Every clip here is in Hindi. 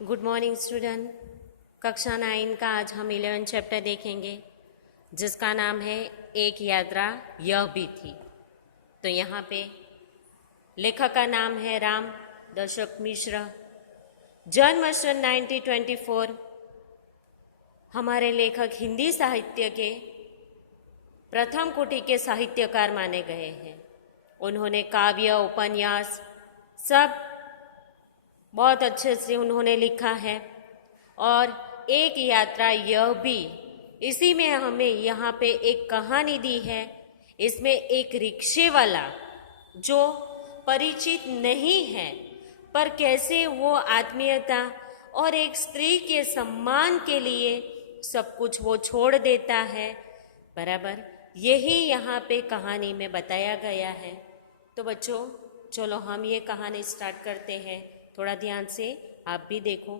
Good morning student. कक्षा 9 का आज हम 11 चैप्टर देखेंगे जिसका नाम है एक यात्रा यह भी थी। तो यहाँ पे लेखक का नाम है राम दशक मिश्र। जन्म सन 1924। हमारे लेखक हिंदी साहित्य के प्रथम कोटि के साहित्यकार माने गए हैं। उन्होंने काव्य उपन्यास सब बहुत अच्छे से उन्होंने लिखा है। और एक यात्रा यह भी, इसी में हमें यहाँ पे एक कहानी दी है। इसमें एक रिक्शे वाला जो परिचित नहीं है पर कैसे वो आत्मीयता और एक स्त्री के सम्मान के लिए सब कुछ वो छोड़ देता है, बराबर यही यहाँ पे कहानी में बताया गया है। तो बच्चों चलो हम ये कहानी स्टार्ट करते हैं। थोड़ा ध्यान से आप भी देखो।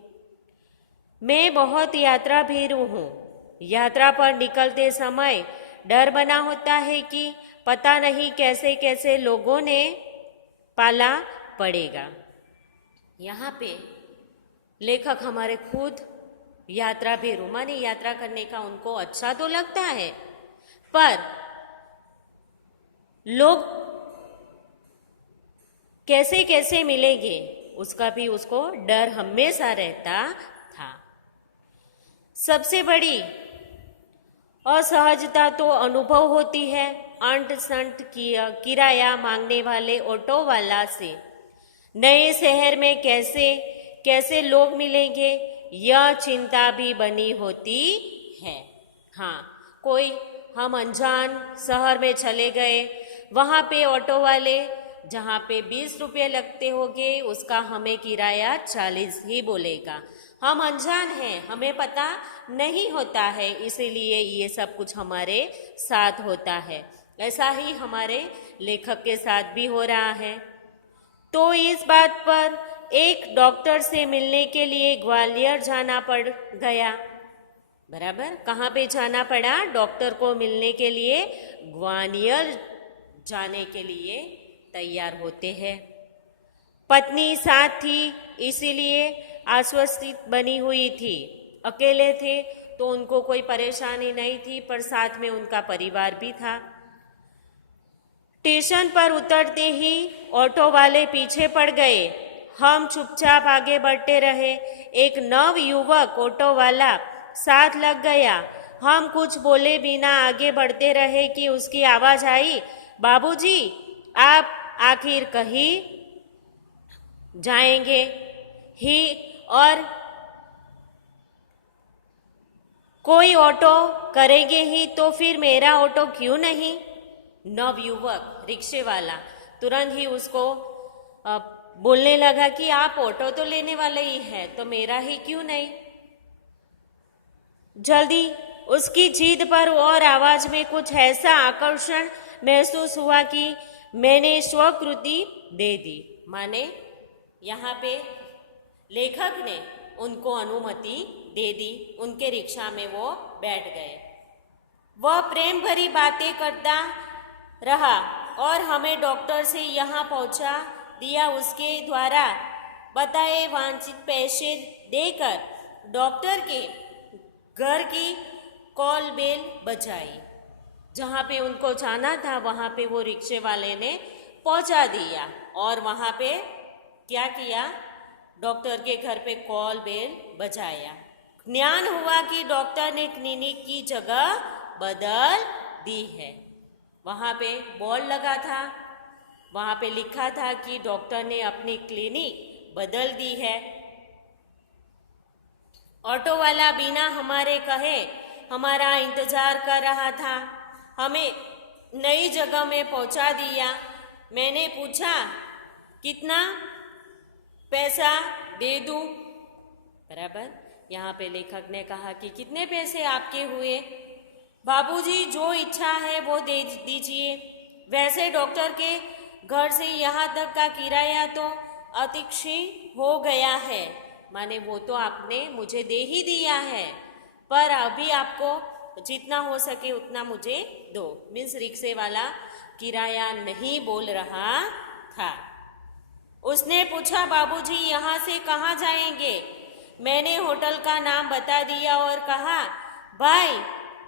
मैं बहुत यात्रा भीरू हूँ। यात्रा पर निकलते समय डर बना होता है कि पता नहीं कैसे कैसे लोगों ने पाला पड़ेगा। यहाँ पे लेखक हमारे खुद यात्रा भीरू माने यात्रा करने का उनको अच्छा तो लगता है, पर लोग कैसे कैसे मिलेंगे उसका भी उसको डर हमेशा रहता था। सबसे बड़ी असहजता तो अनुभव होती है अंट संट किराया मांगने वाले ऑटो वाला से। नए शहर में कैसे कैसे लोग मिलेंगे यह चिंता भी बनी होती है। हाँ, कोई हम अनजान शहर में चले गए, वहाँ पे ऑटो वाले जहाँ पे 20 रुपये लगते होंगे उसका हमें किराया 40 ही बोलेगा। हम अनजान हैं, हमें पता नहीं होता है, इसीलिए ये सब कुछ हमारे साथ होता है। ऐसा ही हमारे लेखक के साथ भी हो रहा है। तो इस बात पर एक डॉक्टर से मिलने के लिए ग्वालियर जाना पड़ गया। बराबर, कहाँ पे जाना पड़ा? डॉक्टर को मिलने के लिए ग्वालियर जाने के लिए तैयार होते हैं। पत्नी साथ थी, इसीलिए आश्वस्तित बनी हुई थी। अकेले थे तो उनको कोई परेशानी नहीं थी, पर साथ में उनका परिवार भी था। स्टेशन पर उतरते ही ऑटो वाले पीछे पड़ गए। हम चुपचाप आगे बढ़ते रहे। एक नव युवक ऑटो वाला साथ लग गया। हम कुछ बोले बिना आगे बढ़ते रहे कि उसकी आवाज आई, बाबूजी आप आखिर कहीं जाएंगे ही और कोई ऑटो करेंगे ही, तो फिर मेरा ऑटो क्यों नहीं? नवयुवक रिक्शे वाला तुरंत ही उसको बोलने लगा कि आप ऑटो तो लेने वाले ही हैं, तो मेरा ही क्यों नहीं? जल्दी उसकी जिद पर और आवाज में कुछ ऐसा आकर्षण महसूस हुआ कि मैंने स्वीकृति दे दी। माने यहाँ पे लेखक ने उनको अनुमति दे दी, उनके रिक्शा में वो बैठ गए। वह प्रेम भरी बातें करता रहा और हमें डॉक्टर से यहाँ पहुँचा दिया। उसके द्वारा बताए वांछित पैसे देकर डॉक्टर के घर की कॉल बेल बजाई। जहाँ पे उनको जाना था वहाँ पे वो रिक्शे वाले ने पहुँचा दिया और वहाँ पे क्या किया? डॉक्टर के घर पे कॉल बेल बजाया। ज्ञान हुआ कि डॉक्टर ने क्लिनिक की जगह बदल दी है। वहाँ पे बोर्ड लगा था, वहाँ पे लिखा था कि डॉक्टर ने अपनी क्लिनिक बदल दी है। ऑटो वाला बिना हमारे कहे हमारा इंतजार कर रहा था। हमें नई जगह में पहुंचा दिया। मैंने पूछा कितना पैसा दे दूं? बराबर, यहाँ पे लेखक ने कहा कि कितने पैसे आपके हुए? बाबूजी जो इच्छा है वो दे दीजिए। वैसे डॉक्टर के घर से यहाँ तक का किराया तो अतिक्षय हो गया है, माने वो तो आपने मुझे दे ही दिया है, पर अभी आपको जितना हो सके उतना मुझे दो। मीन्स रिक्शे वाला किराया नहीं बोल रहा था। उसने पूछा बाबूजी यहाँ से कहाँ जाएंगे? मैंने होटल का नाम बता दिया और कहा, भाई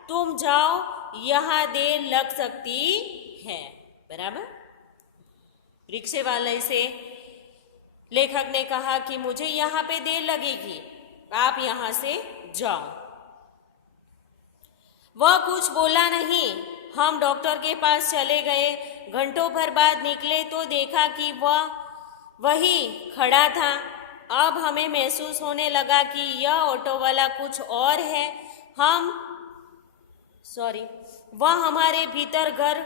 तुम जाओ, यहाँ देर लग सकती है। बराबर। रिक्शे वाले से लेखक ने कहा कि मुझे यहाँ पे देर लगेगी, आप यहाँ से जाओ। वह कुछ बोला नहीं। हम डॉक्टर के पास चले गए। घंटों भर बाद निकले तो देखा कि वह वही खड़ा था। अब हमें महसूस होने लगा कि यह ऑटो वाला कुछ और है। वह हमारे भीतर घर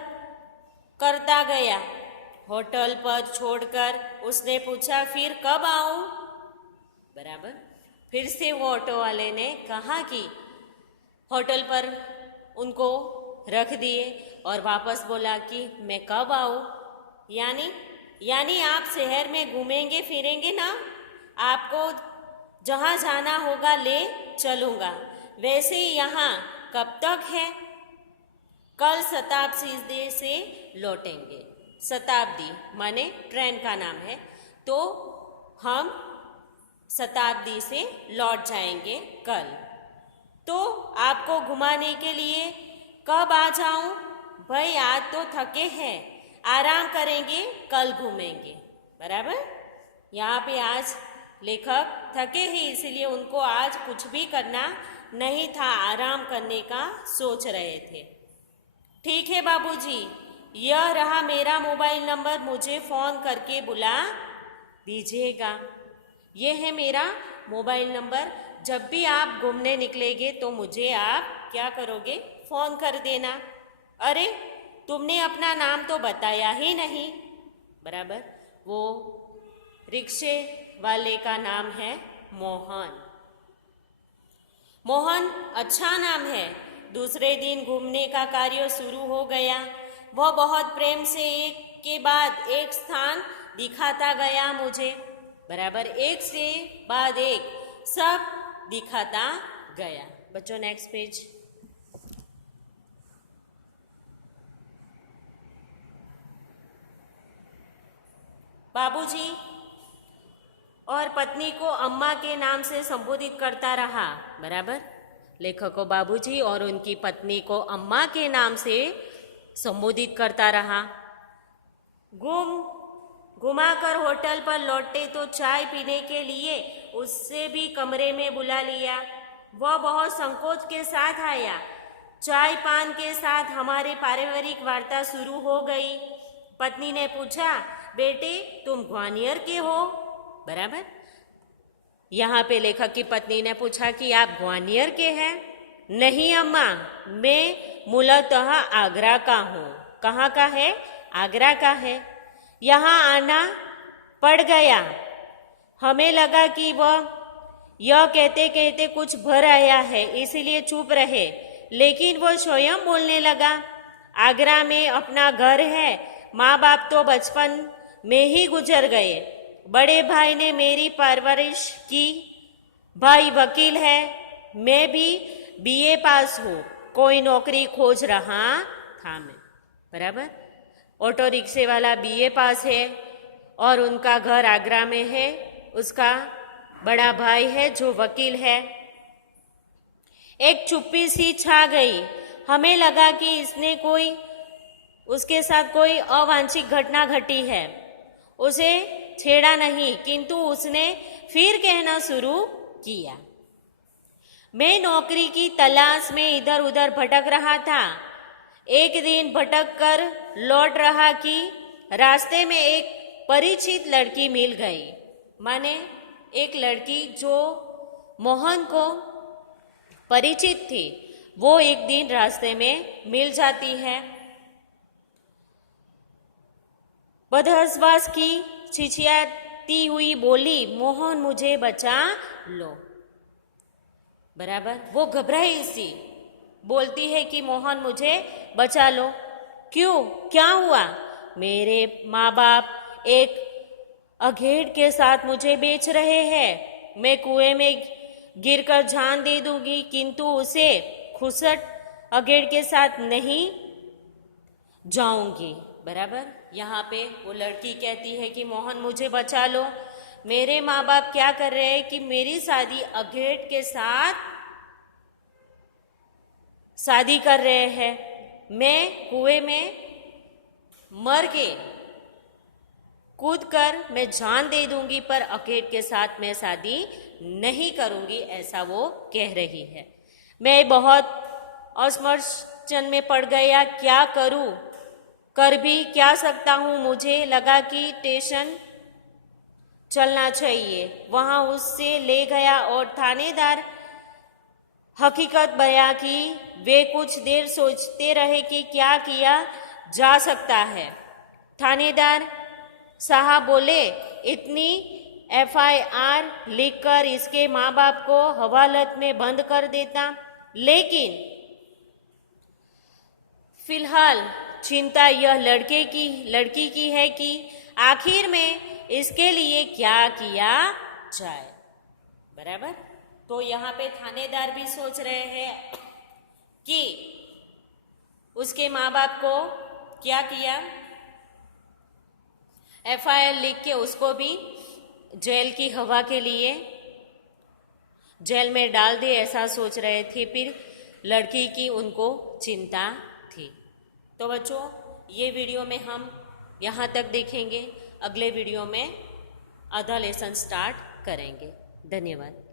करता गया। होटल पर छोड़कर उसने पूछा, फिर कब आऊं? बराबर। फिर से वो ऑटो वाले ने कहा कि होटल पर उनको रख दिए और वापस बोला कि मैं कब आऊं? यानी आप शहर में घूमेंगे फिरेंगे ना, आपको जहाँ जाना होगा ले चलूँगा। वैसे यहाँ कब तक है? कल शताब्दी से लौटेंगे। शताब्दी माने ट्रेन का नाम है, तो हम शताब्दी से लौट जाएंगे कल। तो आपको घुमाने के लिए कब आ जाऊं? भाई आज तो थके हैं, आराम करेंगे, कल घूमेंगे। बराबर। यहाँ पे आज लेखक थके ही, इसलिए उनको आज कुछ भी करना नहीं था, आराम करने का सोच रहे थे। ठीक है बाबूजी, यह रहा मेरा मोबाइल नंबर, मुझे फ़ोन करके बुला दीजिएगा। यह है मेरा मोबाइल नंबर, जब भी आप घूमने निकलेंगे तो मुझे आप क्या करोगे? फ़ोन कर देना। अरे तुमने अपना नाम तो बताया ही नहीं। बराबर। वो रिक्शे वाले का नाम है मोहन। मोहन अच्छा नाम है। दूसरे दिन घूमने का कार्य शुरू हो गया। वह बहुत प्रेम से एक के बाद एक स्थान दिखाता गया मुझे। बराबर। एक से बाद एक सब दिखाता गया। बच्चों नेक्स्ट पेज। बाबूजी और पत्नी को अम्मा के नाम से संबोधित करता रहा। बराबर। लेखक को बाबूजी और उनकी पत्नी को अम्मा के नाम से संबोधित करता रहा। घुमाकर होटल पर लौटे तो चाय पीने के लिए उससे भी कमरे में बुला लिया। वह बहुत संकोच के साथ आया। चाय पान के साथ हमारी पारिवारिक वार्ता शुरू हो गई। पत्नी ने पूछा, बेटे तुम ग्वालियर के हो? बराबर। यहाँ पे लेखक की पत्नी ने पूछा कि आप ग्वालियर के हैं? नहीं अम्मा, मैं मूलतः आगरा का हूँ। कहाँ का है? आगरा का है। यहाँ आना पड़ गया। हमें लगा कि वह यह कहते कहते कुछ भर आया है, इसलिए चुप रहे, लेकिन वह स्वयं बोलने लगा। आगरा में अपना घर है, माँ बाप तो बचपन में ही गुजर गए। बड़े भाई ने मेरी परवरिश की। भाई वकील है, मैं भी बीए पास हूँ, कोई नौकरी खोज रहा था मैं। बराबर। ऑटो रिक्शे वाला बीए पास है और उनका घर आगरा में है। उसका बड़ा भाई है जो वकील है। एक चुप्पी सी छा गई। हमें लगा कि उसके साथ कोई अवांछित घटना घटी है। उसे छेड़ा नहीं, किंतु उसने फिर कहना शुरू किया। मैं नौकरी की तलाश में इधर उधर भटक रहा था। एक दिन भटक कर लौट रहा कि रास्ते में एक परिचित लड़की मिल गई। माने एक लड़की जो मोहन को परिचित थी, वो एक दिन रास्ते में मिल जाती है। बदहवास की छिछियाती हुई बोली, मोहन मुझे बचा लो। बराबर। वो घबराई सी बोलती है कि मोहन मुझे बचा लो। क्यों? क्या हुआ? मेरे माँ बाप एक अघेड़ के साथ मुझे बेच रहे हैं। मैं कुएं में गिरकर जान दे दूंगी, किंतु उसे खुसट अघेड़ के साथ नहीं जाऊंगी। बराबर। यहाँ पे वो लड़की कहती है कि मोहन मुझे बचा लो, मेरे माँ बाप क्या कर रहे हैं कि मेरी शादी अघेट के साथ शादी कर रहे हैं। मैं कुएं में मर के कूद कर मैं जान दे दूंगी, पर अघेट के साथ मैं शादी नहीं करूंगी, ऐसा वो कह रही है। मैं बहुत असमंजस में पड़ गया, क्या करूं, कर भी क्या सकता हूं। मुझे लगा कि स्टेशन चलना चाहिए, वहां उससे ले गया और थानेदार हकीकत बयां की। वे कुछ देर सोचते रहे कि क्या किया जा सकता है। थानेदार साहब बोले, इतनी एफआईआर लिखकर इसके माँ बाप को हवालात में बंद कर देता, लेकिन फिलहाल चिंता यह लड़की की है कि आखिर में इसके लिए क्या किया जाए। बराबर। तो यहाँ पे थानेदार भी सोच रहे हैं कि उसके माँ बाप को क्या किया, एफआईआर लिख के उसको भी जेल की हवा के लिए जेल में डाल दे, ऐसा सोच रहे थे। फिर लड़की की उनको चिंता थी। तो बच्चों, ये वीडियो में हम यहाँ तक देखेंगे। अगले वीडियो में आधा लेसन स्टार्ट करेंगे। धन्यवाद।